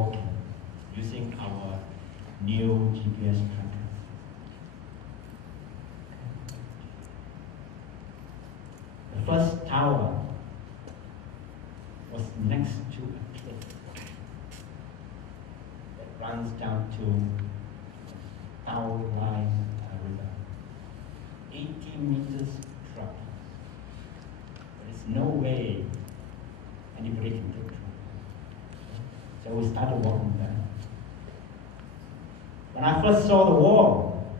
walking using our new GPS tracker. The first tower was next to a cliff that runs down to Tao Line River. 80 meters drop. There is no way anybody can take it. So we started walking there. When I first saw the wall,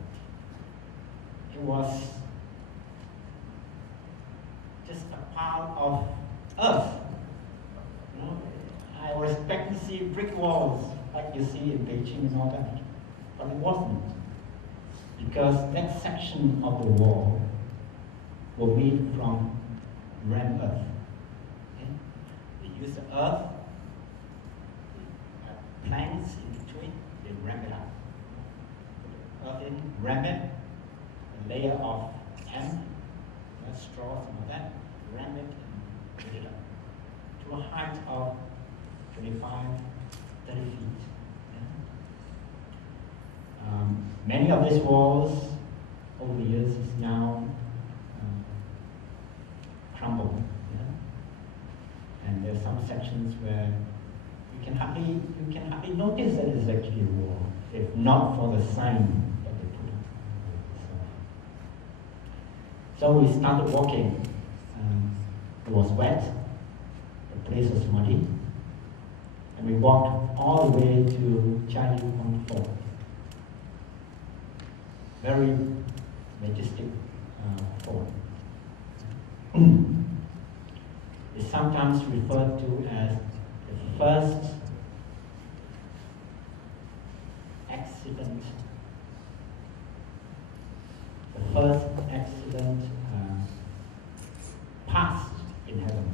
it was just a pile of earth. You know, I was expecting to see brick walls like you see in Beijing and all that, but it wasn't, because that section of the wall was made from ram earth. Okay? They use the earth, planks in between, they ram it up. Put the earth in, ram it, a layer of hemp, straws and all that, ram it and put it up to a height of 25, 30 feet. Yeah? Many of these walls over the years is now crumbled. Yeah? And there's some sections where you can hardly notice that it's actually a wall, if not for the sign that they put up. So we started walking. It was wet, the place was muddy, and we walked all the way to Chai Fort. Very majestic fort. It's sometimes referred to as the first accident, passed in heaven.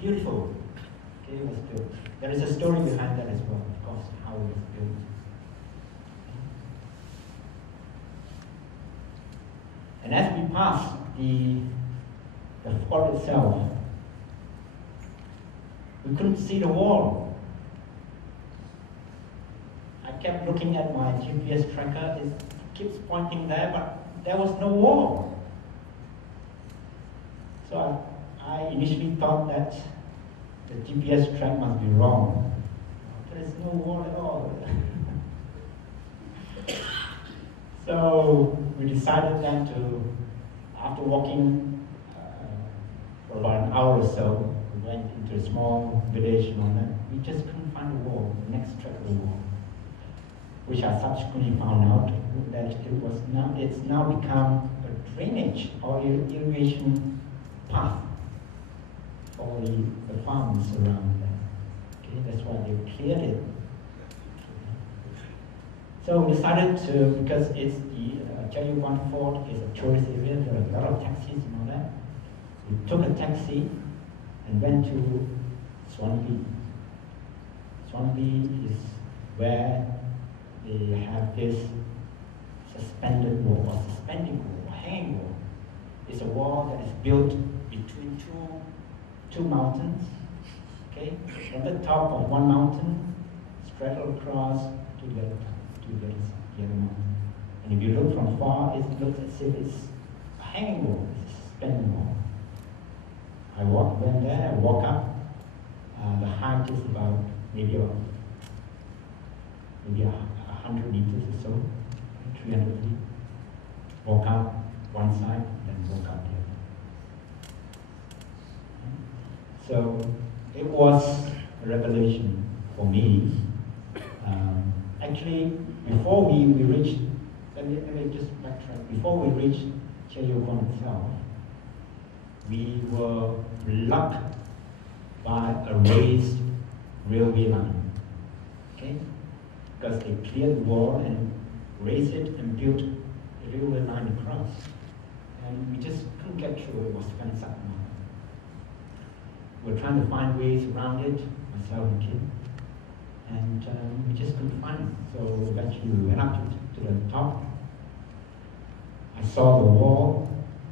Beautiful. Okay, it was built. There is a story behind that as well, of course, how it was built. And as we passed the fort itself, we couldn't see the wall. I kept looking at my GPS tracker, it keeps pointing there, but there was no wall. So I initially thought that the GPS track must be wrong. There is no wall at all. So we decided then to, after walking for about an hour or so, we went into a small village and all that. We just couldn't find a wall, the next track of the wall, which I subsequently found out that it's now become a drainage or irrigation path for the farms around there. Okay, that's why they cleared it. So we decided to, because it's the Chai Fort is a tourist area, there are a lot of taxis and all that. We took a taxi and went to Swanby. Swanby is where they have this suspended wall, or suspending wall, hanging wall. It's a wall that is built between two mountains. Okay, from the top of one mountain, straddled across to the other mountain. And if you look from far, it looks as if it's a hanging wall, it's a suspending wall. I went there, I walk up. The height is about maybe 100 meters or so, 300 feet. Walk up one side, then walk up the other. So it was a revelation for me. Actually, before we reached, let me just backtrack. Before we reached Chayokon itself, we were blocked by a raised railway line. Okay? Because they cleared the wall and raised it and built a railway line across. And we just couldn't get through, it was fenced up. We were trying to find ways around it, myself and Kim. And we just couldn't find it. So eventually we went up to the top. I saw the wall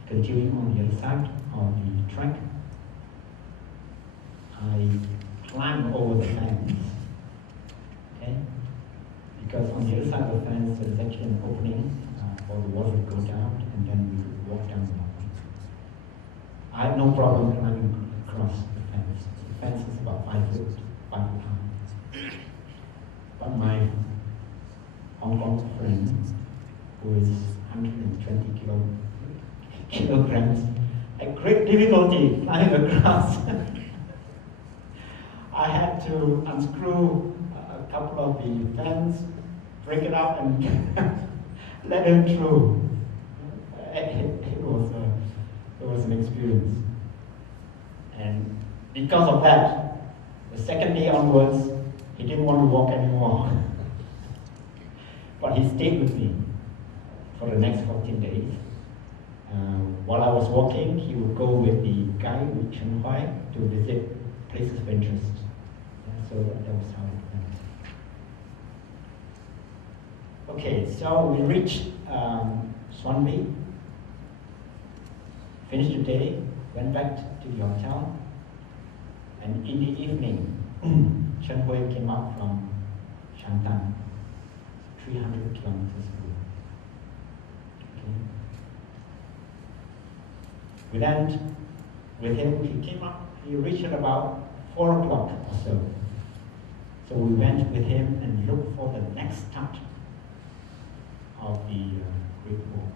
continuing on the other side of the track. climb over the fence, okay? Because on the other side of the fence there's actually an opening for the water to go down, and then we could walk down the mountain. I had no problem climbing across the fence. The fence is about 5 foot high. But my Hong Kong friend, who is 120 kilograms, had great difficulty climbing across. I had to unscrew a couple of the fence, break it up, and let him through. It was an experience. And because of that, the second day onwards, he didn't want to walk anymore. But he stayed with me for the next 14 days. While I was walking, he would go with the guide with Chen Huai to visit places of interest. So that was how it went. Okay, so we reached Swanby, finished the day, went back to the hotel, and in the evening, Chen Hui came up from Shantan, 300 kilometers away. Okay. We went with him, he came up, he reached at about 4 o'clock or so. So we went with him and looked for the next start of the Great Wall.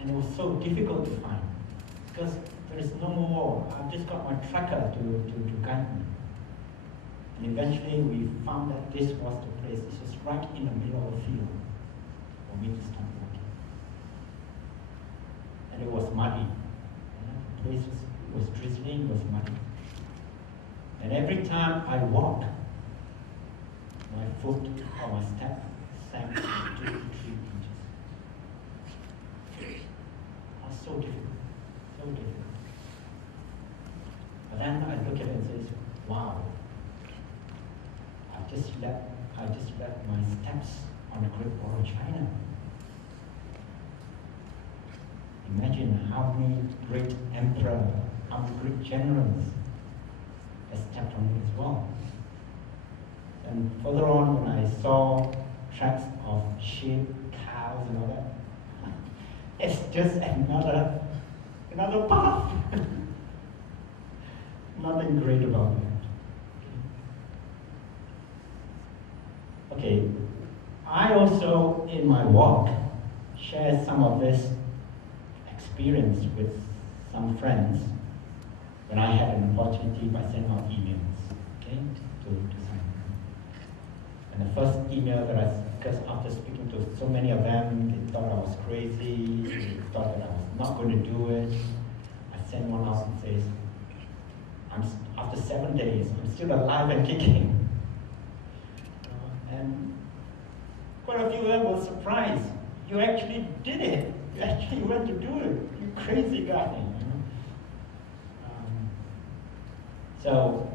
And it was so difficult to find because there is no more wall. I've just got my tracker to guide me. And eventually we found that this was the place. This was right in the middle of the field for me to start walking. And it was muddy. The place was drizzling, it was muddy. And every time I walked, my foot or my step sank 2 to 3 inches. It was so difficult, so difficult. But then I look at it and say, wow, I just left my steps on the Great Wall of China. Imagine how many great emperors, how many great generals have stepped on it as well. And further on, when I saw tracks of sheep, cows, and all that, it's just another path. Nothing great about that. Okay, I also, in my walk, share some of this experience with some friends when I had an opportunity by sending out emails, okay, to some. And the first email that because after speaking to so many of them, they thought I was crazy, they thought that I was not going to do it. I sent one out and says, after 7 days, I'm still alive and kicking. And quite a few of them were surprised. You actually did it. You actually went to do it. You crazy guy. So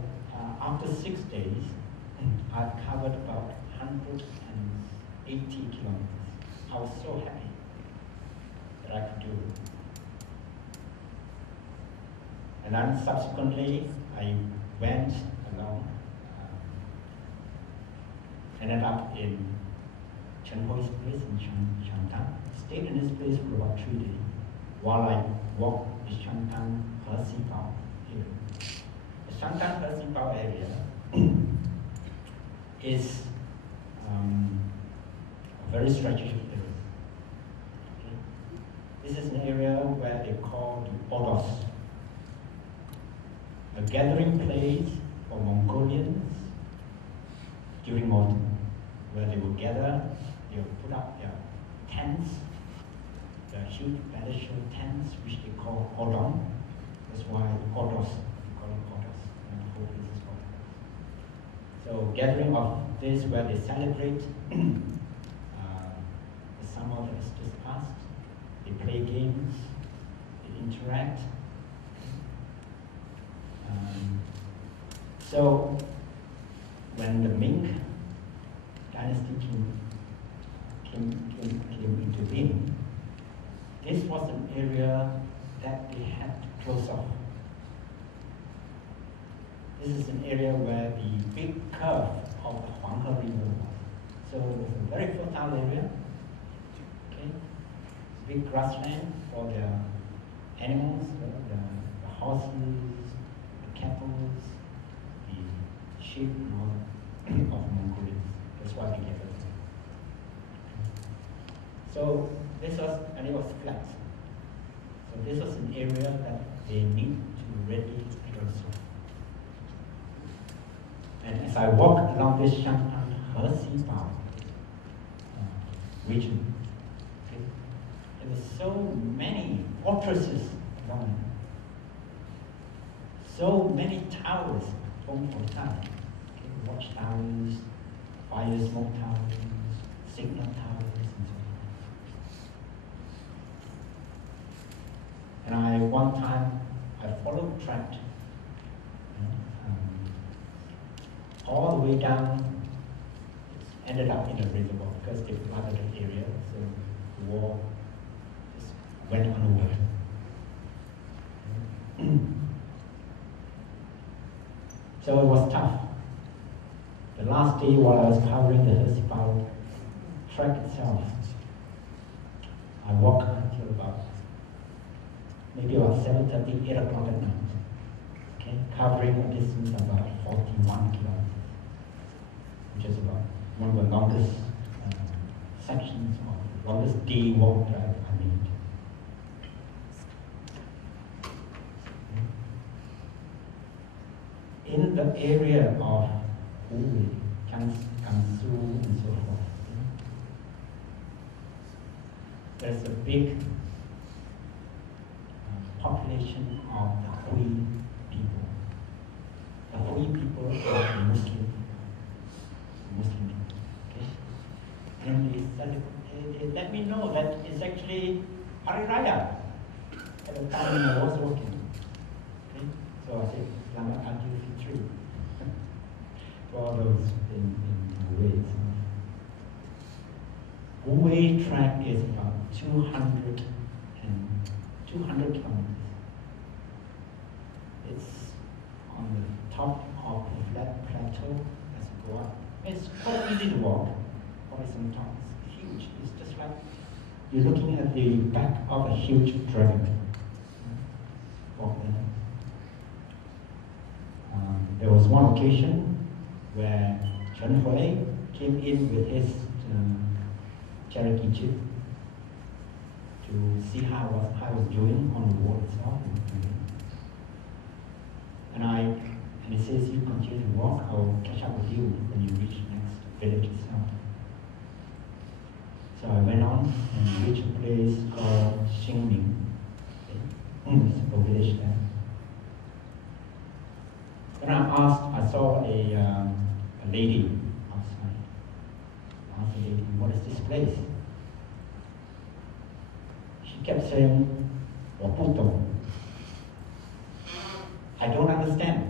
after 6 days, I've covered about 180 kilometers. I was so happy that I could do it. And then subsequently, I went along, ended up in Chen Hui's place in Shantan. Stayed in this place for about 3 days while I walked the Shantan Hesipao area. The Shantan Hesipao area is a very strategic area. Okay. This is an area where they call the Odos, a gathering place for Mongolians during autumn, where they will gather, they will put up their tents, the huge palatial tents, which they call Odon. That's why Odos, we call it Odos, and the whole place is Odos. So gathering of this where they celebrate the summer that is just past, they play games, they interact. So when the Ming dynasty came into being, this was an area that they had to close off. This is an area where the big curve of the Huanghe River was. So it's a very fertile area. Okay, big grassland for the animals, the horses, the cattle, the sheep, and all of Mongolia. That's why they get it. So this was, and it was flat. So this was an area that they need to ready to also. And as I walk along this Shanghai Hexibao region, okay, there were so many fortresses around it. So many towers, home for town. Okay, watchtowers, fire smoke towers, signal towers, and so on. And one time, I followed track, all the way down, ended up in a reservoir because they flooded the area, so the wall just went underwater. So it was tough. The last day while I was covering the Hexibao track itself, I walked until maybe about 7:30, 8 o'clock at night. Okay, covering a distance of about 41 kilometers, which is about one of the longest sections or the longest day walk that I made. In the area of Wu, Gansu, and so forth, there's a big population of the Hui people. The Hui people are the Muslim people. Okay? And they let me know that it's actually Hari Raya at the time when I was working. Okay? So I said, Selamat Idul Fitri for all those in Wu. Wu track is about 200 kilometers. It's on the top of a flat plateau as you go up. It's quite easy to walk, horizontal. It's huge. It's just like you're looking at the back of a huge dragon. Walk there. There was one occasion where Chen Hui came in with his Cherokee jeep to see how I was doing on the wall itself. And he says, you continue to walk, I will catch up with you when you reach the next village itself. So I went on and reached a place called Xingming. It's a village there. When I saw a lady outside. I asked the lady, what is this place? She kept saying, 我不懂. I don't understand.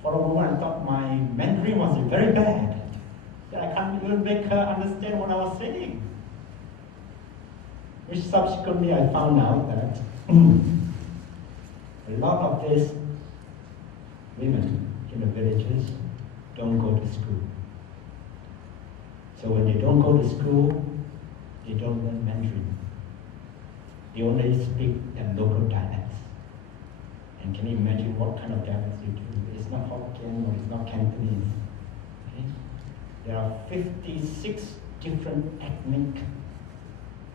For a moment I thought my Mandarin was very bad, that I can't even make her understand what I was saying. Which subsequently I found out that a lot of these women in the villages don't go to school. So when they don't go to school, they don't learn Mandarin. They only speak their local dialects. And can you imagine what kind of dialects they do? It's not Hokkien or it's not Cantonese. Okay? There are 56 different ethnic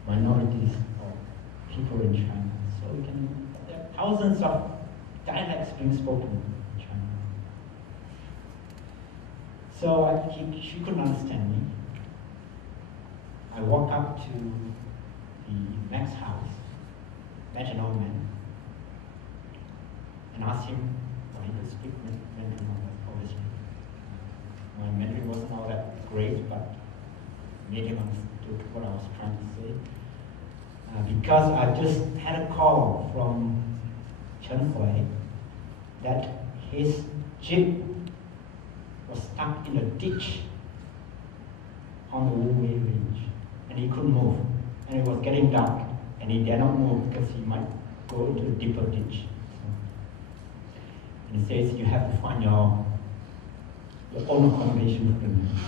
minorities or people in China. So there are thousands of dialects being spoken in China. So she couldn't understand me. I walked up to the next house, met an old man, and asked him, well, he could speak Mandarin, obviously. My Mandarin wasn't all that great, but made him understood what I was trying to say. Because I just had a call from Chen Hui that his jeep was stuck in a ditch on the Wu range, and he couldn't move. And it was getting dark, and he dare not move because he might go into a deeper ditch. And he says you have to find your own accommodation for the night.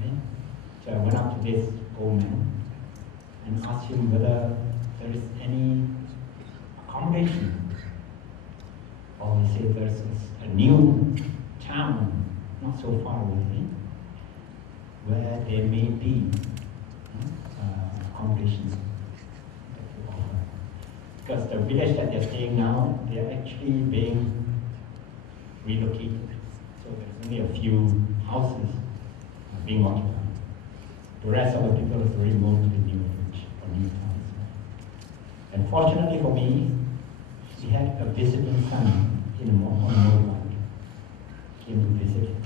Right? So I went up to this old man and asked him whether there is any accommodation. Or he said there's a new town not so far away where there may be accommodations that you offer. Because the village that they're staying now, they're actually being relocated. So there's only a few houses being occupied. The rest of the people have already moved to the new village or new town. And fortunately for me, he had a visiting son on a motorbike, came to visit him.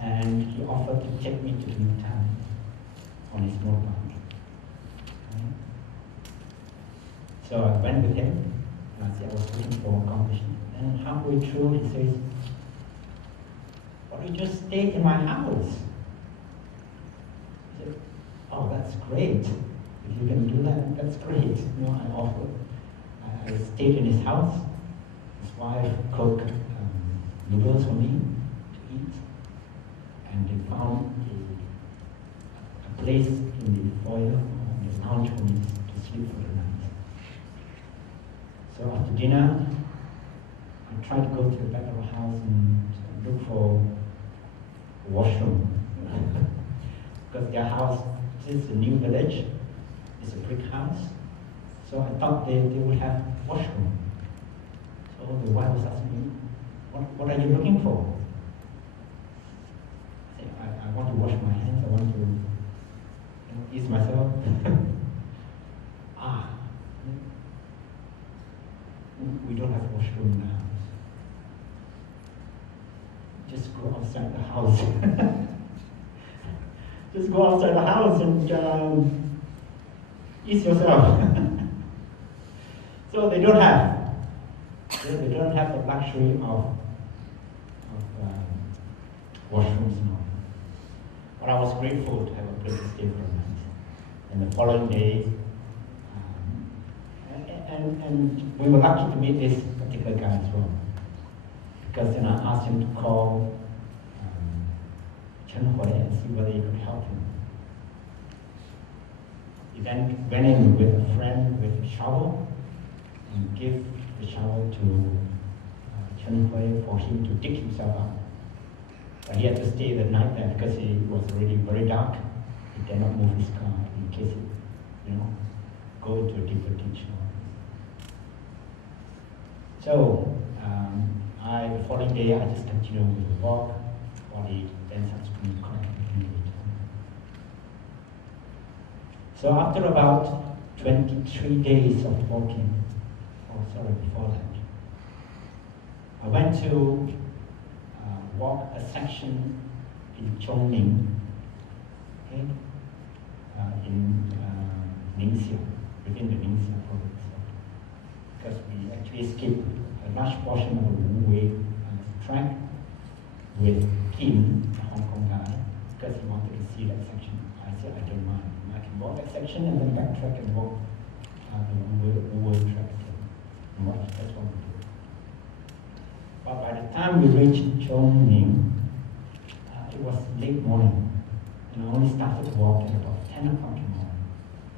And he offered to take me to the new town on his motorbike. Okay. So I went with him, and I said I was looking for accommodation. And halfway through, he says, "Why don't you just stay in my house?" I said, "Oh, that's great. If you can do that, that's great." I offered. I stayed in his house. His wife cooked noodles for me to eat. And they found a place in the foyer, the lounge for me to sleep for the night. So after dinner, I tried to go to the back of the house and look for a washroom. Because their house, this is a new village, it's a brick house. So I thought they would have washroom. So the wife was asking me, what are you looking for? I want to wash my hands, I want to ease myself. We don't have washroom in the house. Just go outside the house. Just go outside the house and ease yourself. So they don't have the luxury of washrooms now. But I was grateful to have a place to stay for a night. And the following day, and we were lucky to meet this particular guy as well. Because then I asked him to call Chen Hui and see whether he could help him. He then went in with a friend with a shovel and gave the shovel to Chen Hui for him to dig himself up. But he had to stay the night there because it was already very dark. He did not move his car in case it, go into a deeper ditch. So the following day I just continued with the walk while he then subsequently contacted me. So after about 23 days of walking, before that, I went to walk a section in Chongning, okay, in Ningxia, within the Ningxia province. Because we actually skipped a large portion of the Wu-Wei track with Kim, the Hong Kong guy, because he wanted to see that section. I said, I don't mind. I can walk that section and then backtrack and walk the Wu-Wei track. And that's what we did. But by the time we reached Chongning, it was late morning, and I only started to walk at about 10 o'clock in the morning.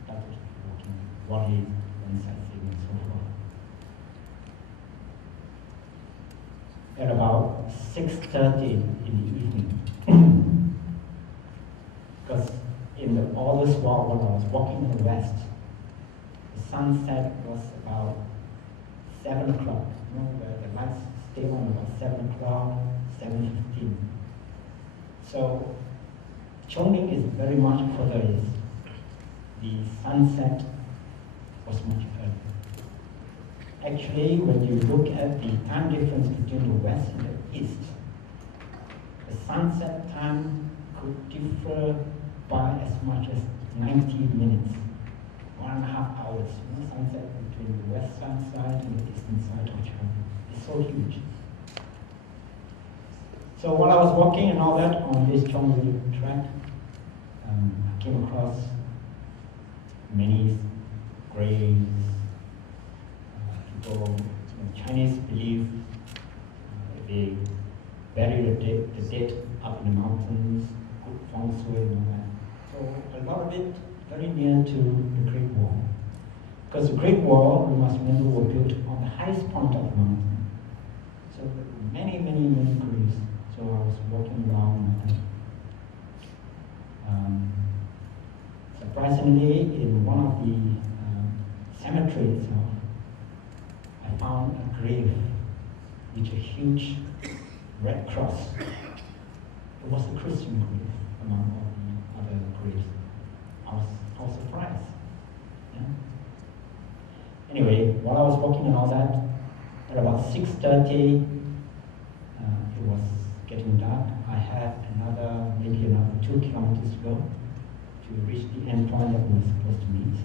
Started walking, while he went sightseeing and so forth. At about 6:30 in the evening, because in all this while when I was walking in the west, the sunset was about 7 o'clock, where the lights stay on about 7 o'clock, 7:15. So Chongqing is very much further east. The sunset was much earlier. Actually, when you look at the time difference between the west and the east, the sunset time could differ by as much as 90 minutes, 1.5 hours. Sunset between the west side and the eastern side of China. It's so huge. So while I was walking and all that on this Chongqing track, I came across many graves, people Chinese believe they bury the dead up in the mountains, good feng shui and all that. So a lot of it very near to the Great Wall. Because the Great Wall, we must remember, were built on the highest point of the mountain. So many graves. So I was walking around. Surprisingly, in one of the cemeteries, I found a grave with a huge red cross. It was a Christian grave among all the other graves. I was surprised. Yeah? Anyway, while I was walking and all that, at about 6:30, it was getting dark. I had maybe another 2 kilometers to go to reach the end point that we were supposed to meet.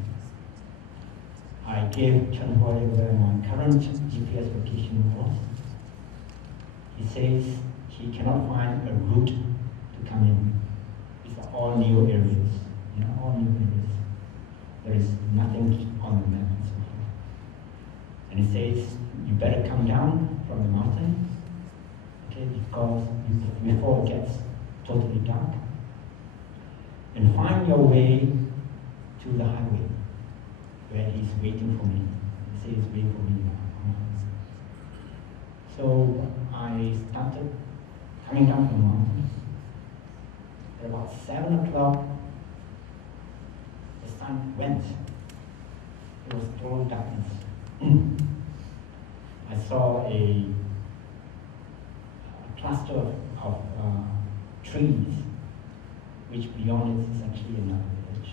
I gave Chen Hui where my current GPS location was. He says he cannot find a route to come in. These are all new areas, all new areas. There is nothing on the map and so forth. And he says, you better come down from the mountain, okay, because before it gets totally dark, and find your way to the highway where he's waiting for me. He says he's waiting for me now. So I started coming down from the mountain. At about 7 o'clock, the sun went. It was total darkness. I saw a cluster of trees, which beyond it is actually another village.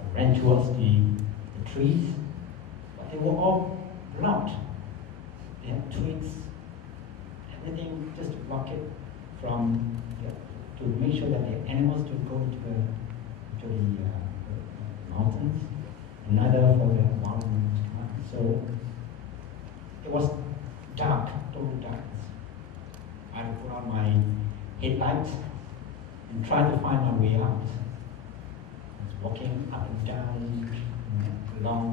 I ran towards the trees, but they were all blocked. They had twigs, everything just to block it from, to make sure that the animals don't go to the mountains, neither for the wild animals to come out. So it was dark, total darkness. I had to put on my headlights and try to find my way out. I was walking up and down along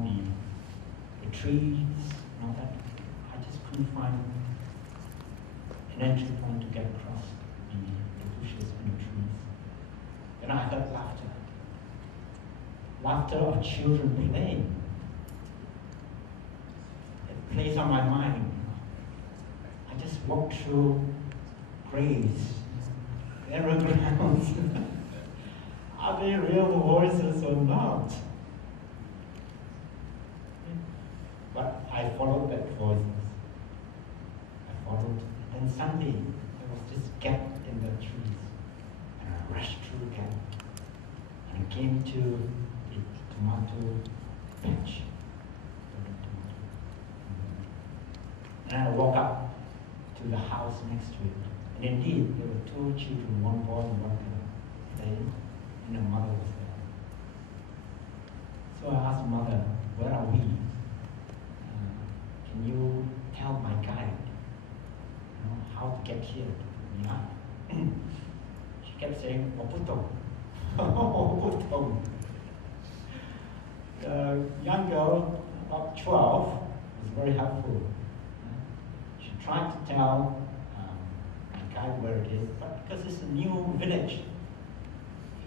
the trees and all that. I just couldn't find an entry point to get across the bushes and the trees. Then I heard laughter. Laughter of children playing. It plays on my mind. I just walked through graves, burial grounds. Are they real voices or not? But I followed that voices. I followed, and then suddenly there was this gap in the trees, and I rushed through the gap, and I came to the tomato patch. And I walked up to the house next to it. And indeed, there were 2 children, one boy and one girl, playing, and the mother was there. So I asked the mother, where are we? Can you tell my guide how to get here? Yeah. She kept saying, Oputong. Oputong. The young girl, about 12, was very helpful. She tried to tell my guide where it is, but because it's a new village,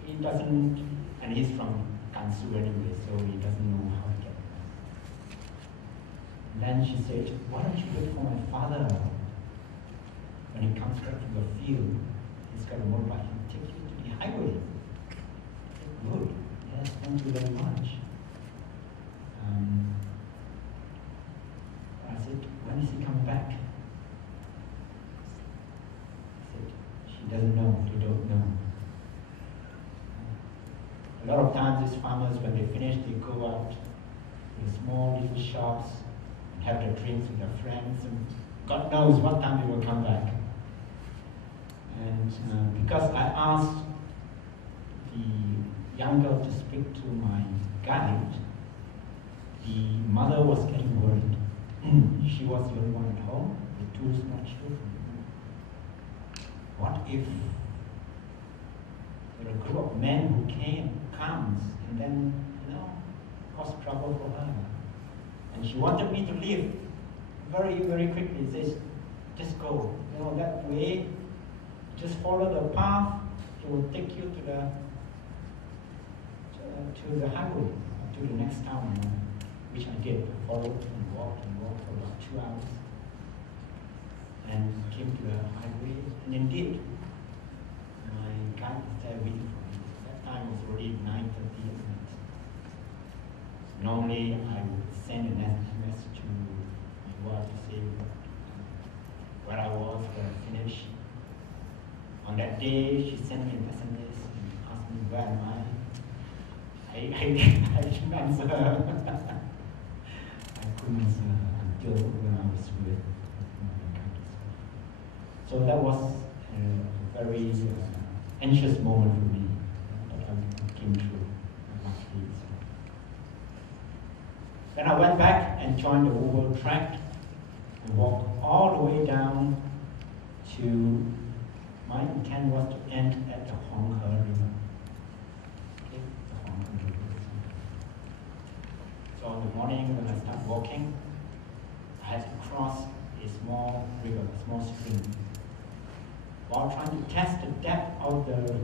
he doesn't, and he's from Gansu anyway, so he doesn't know how to get there. Then she said, why don't you wait for my father? When he comes back from the field, he's got a motorbike, he'll take you to the highway. I said, good, yes, thank you very much. I said, when is he coming back? I said, she doesn't know, they don't know. A lot of times these farmers, when they finish, they go out to the small little shops and have their drinks with their friends, and God knows what time they will come back. And because I asked the young girl to speak to my guide, the mother was getting worried. She was the only one at home, with 2 small children. What if there are a group of men who comes, and then, cause trouble for her? And she wanted me to leave very, very quickly. She says, just go. You know, that way, just follow the path. It will take you to the highway, to the next town, which I did. I followed and walked for about 2 hours. And came to the highway, and indeed, my guide was there waiting for me. That time was already 9:30 at night. Normally, I would send an SMS to my wife to say where I was, where I finished. On that day, she sent me an SMS and asked me where am I. I didn't answer her. I couldn't answer her until when I was with my guide. So that was a very anxious moment for me that I came through. Then I went back and joined the oval track and walked all the way down to, my intent was to end at the Hong He River. Okay, the Hong He River. So in the morning when I started walking, I had to cross a small river, a small stream. While trying to test the depth of the